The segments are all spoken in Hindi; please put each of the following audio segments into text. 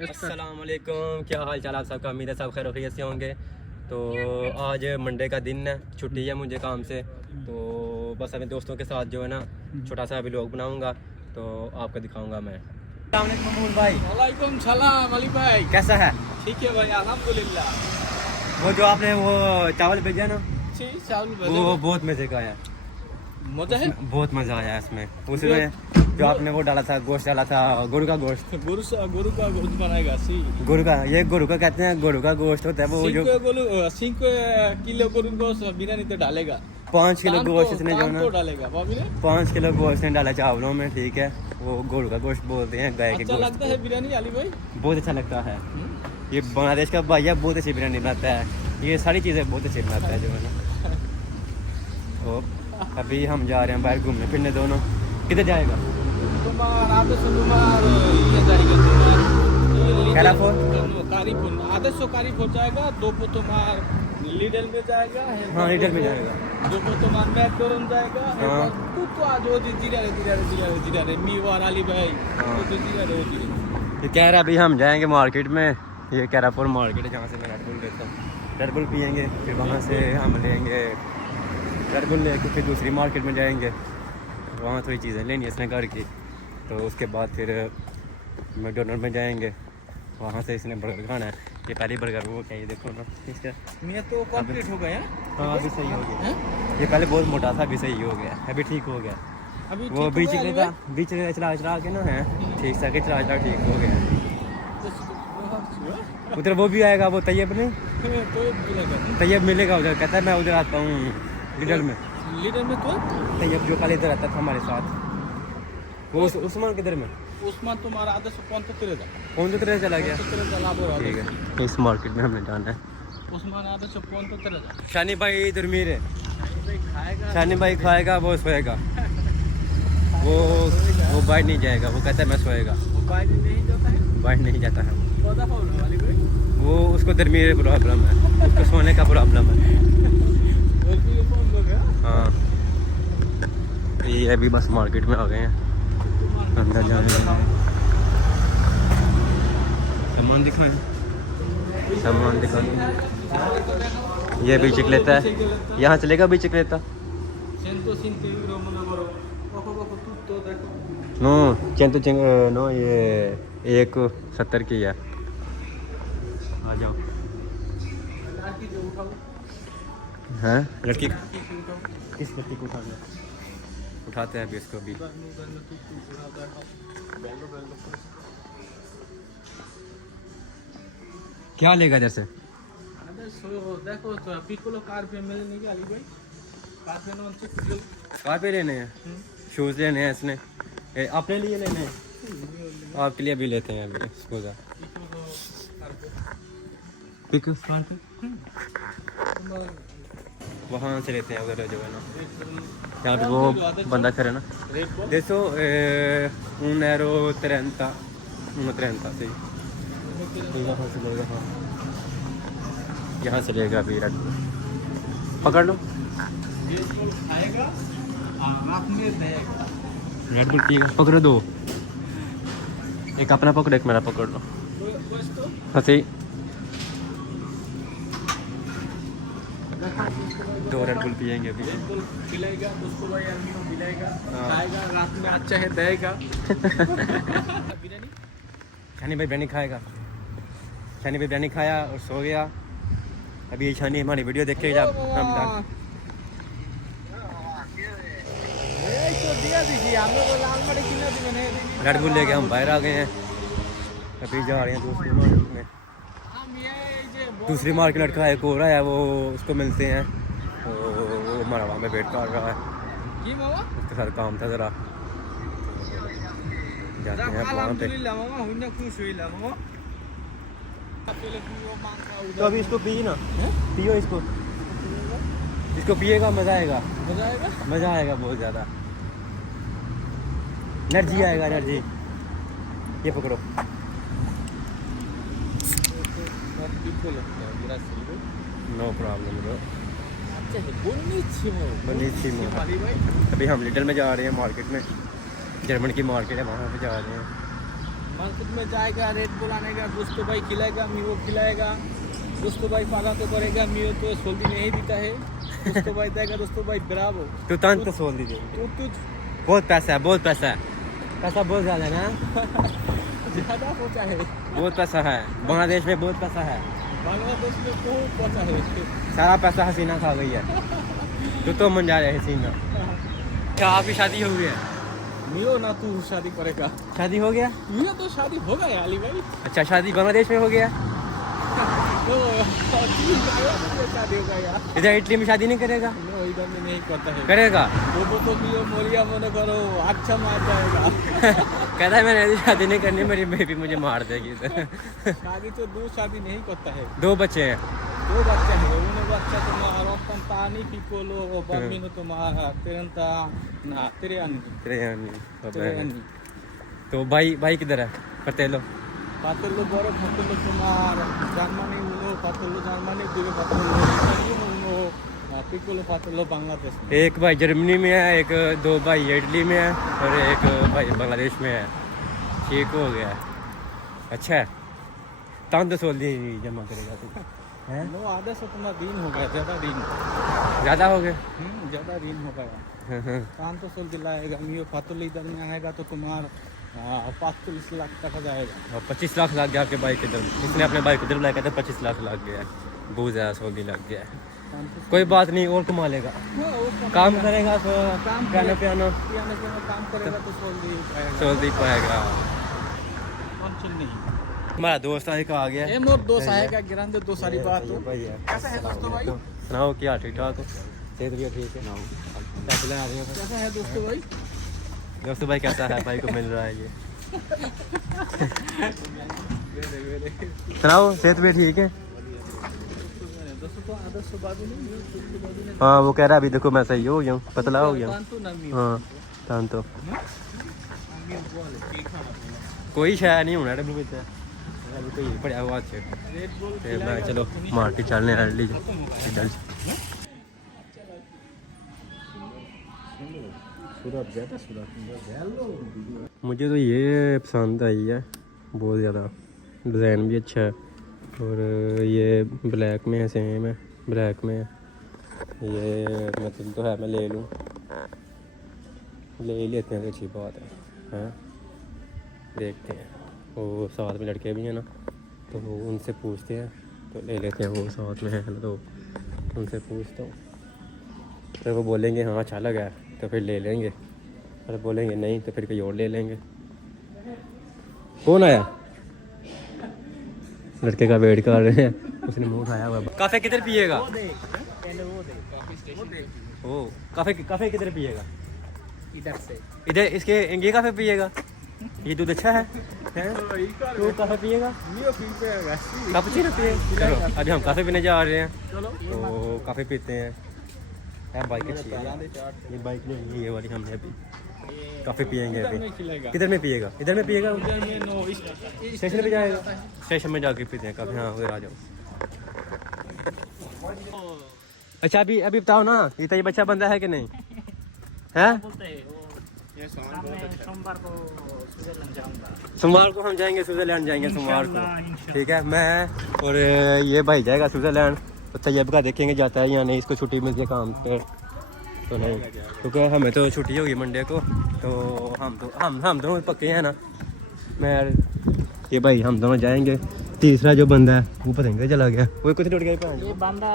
अस्सलामुअलैकुम, क्या हाल चाल आप सबका। उम्मीद है सब खैर खैरियत से होंगे। तो आज मंडे का दिन है, छुट्टी है मुझे काम से, तो बस अपने दोस्तों के साथ जो है ना छोटा सा व्लॉग बनाऊंगा, तो आपको दिखाऊंगा मैं। अस्सलाम वालेकुम ममून भाई। वालेकुम सलाम अली भाई। कैसा है? ठीक है भाई, अल्हम्दुलिल्लाह। वो जो आपने वो चावल भेजा ना, ठीक चावल वो बहुत मजे का है। मजा है। बहुत मजा आया इसमें। उसमें जो आपने वो डाला था, गोश्त डाला था, गुरु का गोश्त। गुरु का गोश्त बनाएगा सी। गुरु का, ये गुरु का कहते हैं, गुरु का गोश्त होता है वो जो 5 किलो गुरु गोश्त बिरयानी तो डालेगा। 5 किलो गोश्त इसने जो ना तो डालेगा भाभी ने। 5 किलो गोश्त ने डाला चावलों में, ठीक है। वो गुरु का गोश्त बोलते हैं, गाय के अच्छा गोश्त लगता है बिरयानी अली भाई। बहुत अच्छा लगता है। ये बांग्लादेश का भैया बहुत अच्छी बिरयानी बनाता है, ये सारी चीज़ें बहुत अच्छी बनाता है जो है ना। तो अभी हम जा रहे हैं बाहर घूमने फिरने दोनों। किधर जाएगा? तुम्हार आदर्श तुम्हार ये जाएगा तुम्हार कारीपुर? कारीपुर आदर्श कारीपुर जाएगा। दो को तुम्हार लीडल में जाएगा। हाँ, लीडल में जाएगा। दो को तुम्हार मैकडोरन जाएगा। हाँ। तो आज वो जीरा रे मीवार अली भाई। हाँ। तो जीरा रे ये कह रहा है अभी हम जाएंगे मार्केट में, ये कारीपुर मार्केट है जहाँ से मैं रेड बुल लेता हूँ। रेड बुल पियेंगे, फिर वहाँ से हम लेंगे रेड बुल लेके फिर दूसरी मार्केट में जाएंगे, वहाँ थोड़ी चीज़ें लेनी है इसने घर की। तो उसके बाद फिर मैकडोनल्ड में जाएंगे, वहाँ से इसने बर्गर खाना है। ये पहली बर्गर वो क्या, ये देखो ना इसका। मैं तो कंप्लीट हो गया। हाँ अभी सही हो गया। ये पहले बहुत मोटा था, अभी सही हो गया, अभी ठीक हो गया। अभी वो बीच में चला के ना है ठीक सा के चला ठीक हो गया। उधर वो भी आएगा, वो तैयब नहीं, तो तैयब मिलेगा उधर। कहता है मैं उधर आता हूँ लीडर में। लीडर में तो तैयब जो कल इधर आता था हमारे साथ, वो उस्मान किधर में? उस्मान तुम्हारा आदर्श कौन तो तेरे कौन तो तरह चला गया। ठीक है, इस मार्केट में हमने जाना है। उस्मान आदर्श कौन तो तेरे शानी भाई इधर मीर है। खाएगा। शानी भाई खाएगा, वो सोएगा। वो बाहर नहीं जाएगा, वो कहता है मैं सोएगा। बाहर नहीं जाता है। बाहर नहीं जाता है पौधा फॉलो वाली भाई। वो, उसको दरमिर प्रॉब्लम है, उसको सोने का प्रॉब्लम है। और भी ये फोन लोग है। हाँ, ये अभी बस मार्केट में आ गए हैं, अंदर जा रहे हैं। सामान दिखाएं, सामान दिखाएं। ये बीच लेता है, यहाँ चलेगा बीच लेता। नो चेंतो नो, ये 170 की है। आ जाओ। हैं लड़की किस लड़की को उठाते हैं अभी इसको भी। क्या लेगा जैसे? देखो तो पिकोलो कार पे मिलने की अली भाई। कार पे नॉन पिकोलो। कहाँ पे लेने हैं? शूज़ लेने हैं इसने, अपने लिए लेने हैं, आपके लिए भी लेते हैं अभी इसको। पिक वहाँ से लेते हैं उधर जो है ना, यहाँ पे वो बंदा खड़ा है ना। देखो 1,30 सही यहाँ से लेगा। हाँ यहाँ से लेगा अभी रेड बुल। पकड़ लो, खाएगा रात में देगा। रेड बुल पिएगा। पकड़ो दो, एक अपना पकड़ो, एक मेरा पकड़ लो। हाँ सही, 2 रेड बुल पिएंगे अभी। खिलाएगा उसको भाई, आदमी को खिलाएगा, खाएगा रात में अच्छा है देगा। बिरयानी शानी भाई बिरयानी खाएगा। शानी भाई बिरयानी खाया और सो गया। अभी शानी हमारी वीडियो देख के जब हम रेड बुल लेके हम बाहर आ गए हैं। अभी जा रहे हैं दूसरी मार्केट में। दूसरी मार्केट लड़का एक और है, वो उसको मिलते हैं, तो वो हमारा वहाँ में वेट कर रहा है। उसके साथ काम था ज़रा, जाते हैं वहाँ पे। तो अभी इसको पिए ना, पियो इसको पिएगा, मज़ा आएगा, मज़ा आएगा बहुत ज़्यादा, एनर्जी आएगा, एनर्जी। ये पकड़ो। No problem bro. अभी हम लिटल में जा रहे हैं मार्केट में, जर्मन की मार्केट है, वहाँ पे जा रहे हैं। मार्केट में जाएगा, रेड बुल आनेगा, दोस्तों भाई खिलाएगा, मीओ खिलाएगा, दोस्तों भाई पाला तो करेगा, मीओ तो सोल्दी नहीं देता है, दोस्तों भाई देगा, दोस्तों भाई ब्रावो। तू तन तो सोल दीजिए, तू बहुत पैसा है, बहुत पैसा है, पैसा बहुत ज़्यादा है ना। ज़्यादा सोचा है, बहुत पैसा है, बांग्लादेश में बहुत पैसा है, बांग्लादेश में बहुत पैसा है, सारा पैसा हसीना खा गई है। तो मन जा रहा है हसीना। क्या आपकी शादी हो गई है? मीओ ना तू शादी करेगा, शादी हो गया? मीओ तो शादी हो गया अली भाई। अच्छा, शादी बांग्लादेश में हो गया? तो शादी होगा यार। इधर इटली में शादी नहीं करेगा? नो, इधर में नहीं करता है। करेगा? वो तो मीओ मोरिया मनो करो, अच्छा मार जाएगा। कहता है मैंने शादी नहीं करनी, मेरी बेबी मुझे मार देगी। शादी तो दो शादी नहीं करता है। 2 बच्चे हैं। 2 बच्चे हैं, उन्हें बच्चा तुम्हारा पानी पिकोलो बम्मीनो तुम्हारा तेरंता ना तेरे अन्नी। तो भाई किधर है? Fratello। Fratello boro, fratello tomar, Germany uno, fratello Germany, due fratello Italiano uno, piccolo fratello Bangladesh में। एक भाई जर्मनी में है, एक 2 भाई इटली में है और एक भाई बांग्लादेश में है। ठीक हो गया। अच्छा है, तन तो सोल दी जमा करेगा तू हैं? नो, आधे से तुम्हारा दिन हो गया, ज़्यादा दिन। ज़्यादा हो गए? ज़्यादा दिन हो गया। काम तो सोल दिलाएगा, मियो फ्रatello इधर में आएगा तो तुम्हारा 45 लाख तक जाएगा। और 25 लाख लग गया आपके बाइक के दम। इसने अपने बाइक को दिल बुलाया, कहते 25 लाख लग गया है। बहुत ज़्यादा सोल्दी लग गया है। कोई बात नहीं, और कमा लेगा। काम करेगा तो पियानो काम करेगा तो सोल्दी पाएगा। टेंशन नहीं। हमारा दोस्त एक आ गया। ये मोर दोस्त आएगा, गिरान दे दो सारी बात हो। भाई है। कैसा है दोस्तों भाई? सुनाओ, क्या ठीक ठाक हो? सेहत भी ठीक है? आ रही हो? कैसा है दोस्तों भाई? दोस्तों भाई कैसा है? भाई को मिल रहा है ये। सुनाओ, सेहत भी ठीक है? हाँ, वो कह रहा है अभी देखो मैं सही हो गया हूँ, पतला हो गया हूँ। हाँ, तान तो कोई शायद नहीं होना डब्बू बिच अभी कोई पड़ा हुआ अच्छे। ते मैं चलो मार के चलने अर्ली चल। मुझे तो ये पसंद आई है बहुत ज़्यादा, डिज़ाइन भी अच्छा है और ये ब्लैक में है, सेम है ब्लैक में है। ये मतलब तो है, मैं ले लूँ, ले ही लेते हैं तो अच्छी बात है। हाँ, देखते हैं, वो साथ में लड़के भी हैं ना, तो उनसे पूछते हैं तो ले लेते हैं। वो साथ में है ना, तो उनसे पूछता हूँ, तो वो बोलेंगे हाँ अच्छा लगा है तो फिर ले लेंगे, और बोलेंगे नहीं तो फिर कोई और ले लेंगे। कौन आया? लड़के का वेट कर रहे हैं, उसने मुंह उठाया हुआ। काफ़े किधर पिएगा? ओ, काफ़े किधर पिएगा? इधर से। इधर इसके ये काफ़े पिएगा? ये दूध अच्छा है? तो काफ़े पिएगा? कैपुचिनो पिएगा? चलो अभी हम काफ़े पीने जा रहे हैं, तो काफ़े पीते हैं। यार बाइक अच्छी है, ये बाइक नहीं, ये वाली हमने अभी काफ़े पिएंगे अभी। किधर में पिएगा? इधर में पिएगा? स्टेशन पे जाएगा, स्टेशन में जाके पीते हैं काफ़ी। हाँ, उधर आ जाओ। अच्छा अभी बताओ ना, ये बच्चा बंदा है कि नहीं है? सोमवार को हम जाएंगे स्विट्जरलैंड, जाएंगे सोमवार को। ठीक है, मैं और ये भाई जाएगा स्विट्जरलैंड, तो तैयब का देखेंगे जाता है या नहीं, इसको छुट्टी मिलती है काम पे तो नहीं, क्योंकि हमें तो छुट्टी होगी मंडे को, तो हम दोनों पक्के हैं ना। मैं ये भाई हम दोनों जाएंगे। तीसरा जो बंदा है वो पता नहीं चला गया, वो कुछ टूट गया। ये बंदा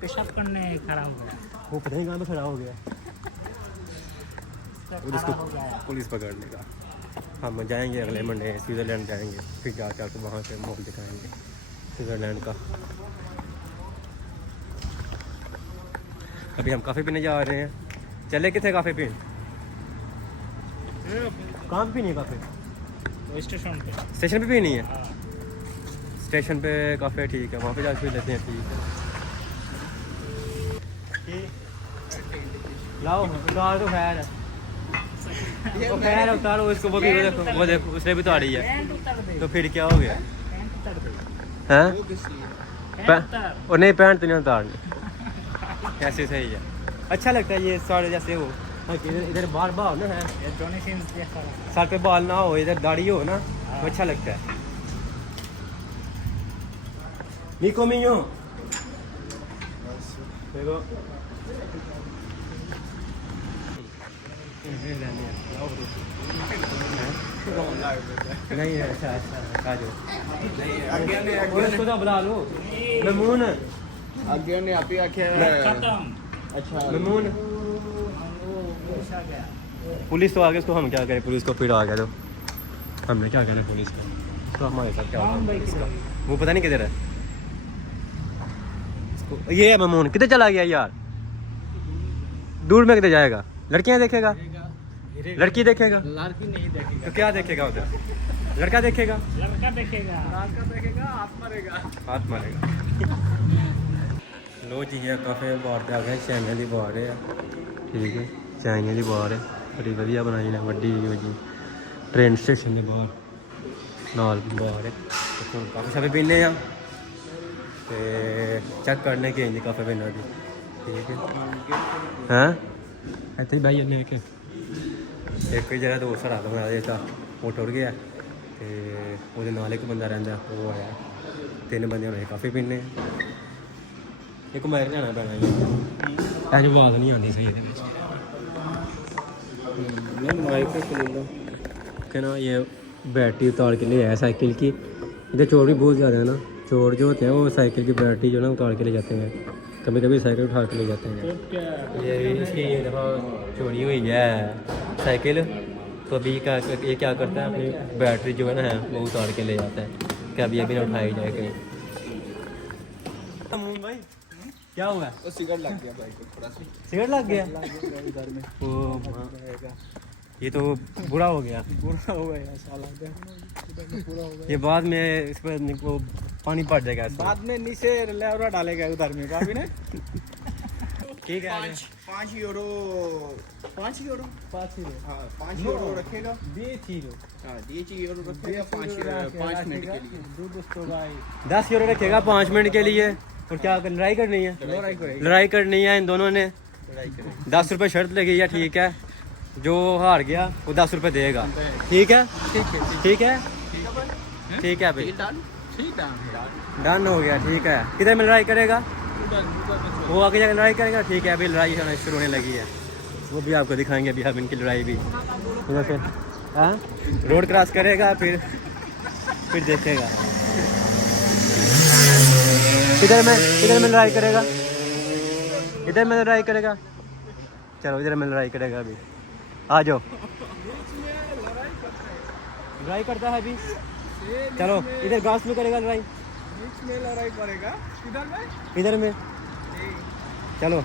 पेशाब करने खड़ा हो गया, वो पता नहीं कहाँ पे खड़ा हो गया, उसको पुलिस पकड़ने का। हम जाएंगे अगले मंडे स्विट्जरलैंड जाएंगे, फिर जाकर वहाँ से मॉल दिखाएंगे स्विट्जरलैंड का। अभी हम काफ़ी पीने जा रहे हैं। चले कितने काफ़ी पीने? कहाँ पे पीनी है काफ़ी? स्टेशन पे पीनी है। स्टेशन पे काफ़ी ठीक है, वहाँ पे जाकर पी लेते हैं। ठीक है, लाओ उतार तो खैर है, वो खैर उतारो इसको। वो भी वो देखो उसने भी उतारी है, तो फिर क्या हो गया? हैं? और नहीं, पैंट तो नहीं उतारनी, ऐसे सही है। अच्छा लगता है ये सारे जैसे हो, इधर बाल ना है, सर पे बाल ना हो, इधर दाढ़ी हो ना, वो अच्छा लगता है। निको मियो देखो नहीं है। अच्छा अच्छा आ जाओ इसको तो बुला लो। ममून आगे ने आप ही आखे अच्छा ममून पुलिस तो आ गई, उसको हम क्या करें, पुलिस को फिर आ गया तो हमने क्या करना पुलिस का, तो हमारे साथ क्या होगा पुलिस का, वो पता नहीं किधर है। इसको ये है ममून, किधर चला गया यार, दूर में किधर जाएगा, लड़कियां देखेगा, लड़की देखेगा, लड़की नहीं देखेगा तो क्या देखेगा उधर, लड़का देखेगा, लड़का देखेगा, लड़का देखेगा हाथ मारेगा, हाथ मारेगा। लो जी ये काफ़ी बार पे आ गया, चाइना की बार है ठीक है, चाइना की बार है बड़ी वधिया बनाई ने, वड्डी जी ट्रेन स्टेशन के बाहर नाल बार है। काफ़ी सारे पीने हैं तो चेक करने के इंज काफ़ी पीना जी ठीक है। हैं इतने भाई ने एक जगह दोस्त साढ़ा बना देता, वो टुर गया तो वो नाल एक बंदा रहा वो आया, 3 बंदे होने काफ़ी पीने एक मैर जाना पैना अज आवाज़ नहीं आती सही कहना। ये बैटरी उतार के ले आया साइकिल की, इधर चोर भी बहुत ज़्यादा है ना, चोर जो होते हैं वो साइकिल की बैटरी जो है ना उतार के ले जाते हैं, कभी कभी साइकिल उठा के ले जाते हैं। ये इसकी ये दफ़ा चोरी हुई है साइकिल, तो अभी ये क्या करता है अपनी बैटरी जो है ना वो उतार के ले जाता है कि अभी अभी ना उठाई जाए कहीं। भाई क्या हुआ, वो सिगरेट लग गया भाई को थोड़ा सा, सिगरेट लग गया इधर में ओ ये तो बुरा हो गया, पूरा हो गया साला इधर में पूरा हो गया। ये बाद में इस पर वो पानी पड़ जाएगा इसमें। बाद में नीचे लेवरा डालेगा उधर में भाभी ने ठीक है 5 यूरो 5 यूरो हाँ 5 यूरो रखेगा, हाँ 10 यूरो रखेगा 5 मिनट के लिए, दोस्तों भाई 10 यूरो रखेगा 5 मिनट के लिए। और क्या लड़ाई करनी है, लड़ाई करनी है इन दोनों ने, 10 रुपये शर्त लगी है ठीक है, जो हार गया वो 10 रुपये देगा ठीक है ठीक है ठीक है भाई डन हो गया ठीक है। किधर में लड़ाई करेगा, वो आगे जाकर लड़ाई करेगा ठीक है। अभी लड़ाई शुरू होने लगी है, वो भी आपको दिखाएंगे अभी हम इनकी लड़ाई भी। फिर हाँ रोड क्रॉस करेगा फिर देखेगा इधर में लड़ाई करेगा, इधर में लड़ाई करेगा, चलो इधर में लड़ाई करेगा अभी, आ जाओ लड़ाई करता है अभी, चलो इधर घास में करेगा लड़ाई, बीच में लड़ाई करेगा, इधर में चलो